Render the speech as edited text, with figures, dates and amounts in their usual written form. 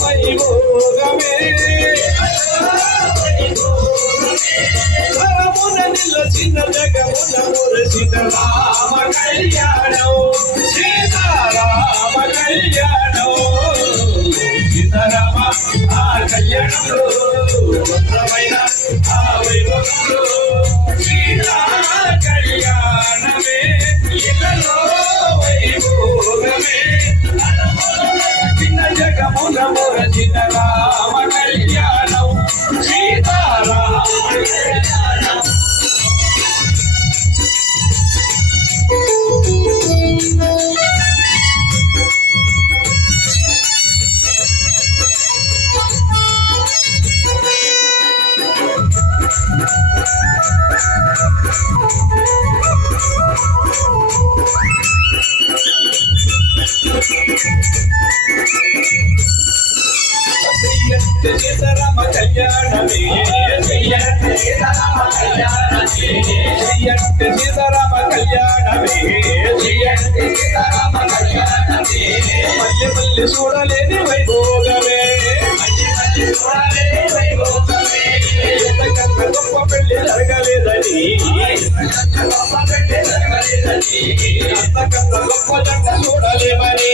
వైభోగమే చిన్న జగమున మురసిన రామ కళ్యాణం సీతారామ కళ్యాణం సీతారామ ఆ కళ్యాణంలో ఉత్తమైన ఆ వైభవంలో సీతా కళ్యాణమే ఇలలో వైభోగమే చిన్న జగమున మురసిన రామ కళ్యాణం సీతారామ కళ్యాణం సీతారామ కళ్యాణమే సీతారామ కళ్యాణమే సీతారామ కళ్యాణమే సీతారామ కళ్యాణమే మళ్ళీ మళ్ళీ చూడలేని వైభోగమే చూడలేని వైభోగమే ఎంతకన్నా గొప్ప పెళ్లి జరగలేదని అంతకన్నా గొప్ప జంట చూడలేమని